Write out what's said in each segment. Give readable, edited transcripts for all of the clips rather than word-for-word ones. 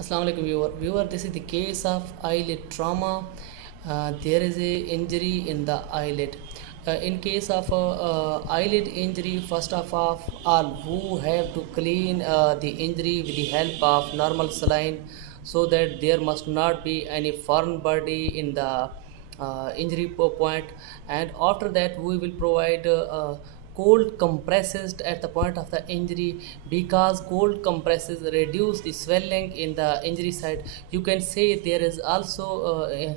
Assalamu alaikum viewer, this is the case of eyelid trauma. There is a injury in the eyelid. In case of eyelid injury, first of all, who have to clean the injury with the help of normal saline, so that there must not be any foreign body in the injury point. And after that we will provide cold compresses at the point of the injury, because cold compresses reduce the swelling in the injury side. You can say there is also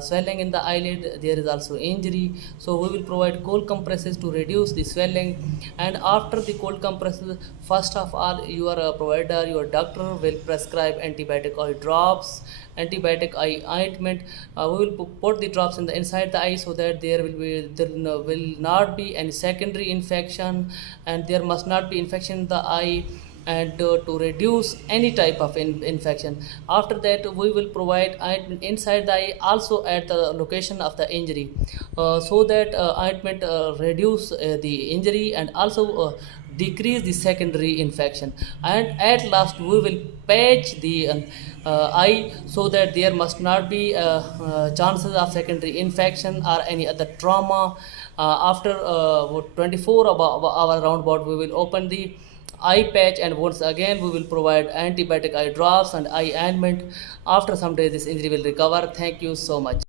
swelling in the eyelid, there is also injury, so we will provide cold compresses to reduce the swelling. And after the cold compresses, first of all, your provider, your doctor will prescribe antibiotic eye drops, antibiotic eye ointment. We will put the drops in the inside the eye, so that there will not be any secondary infection, and there must not be infection in the eye, and to reduce any type of infection. After that we will provide ointment inside the eye, also at the location of the injury, so that ointment reduce the injury, and also decrease the secondary infection. And at last we will patch the eye, so that there must not be chances of secondary infection or any other trauma. After 24 hour roundabout, we will open the eye patch, and once again we will provide antibiotic eye drops and eye ointment. After some days this injury will recover. Thank you so much.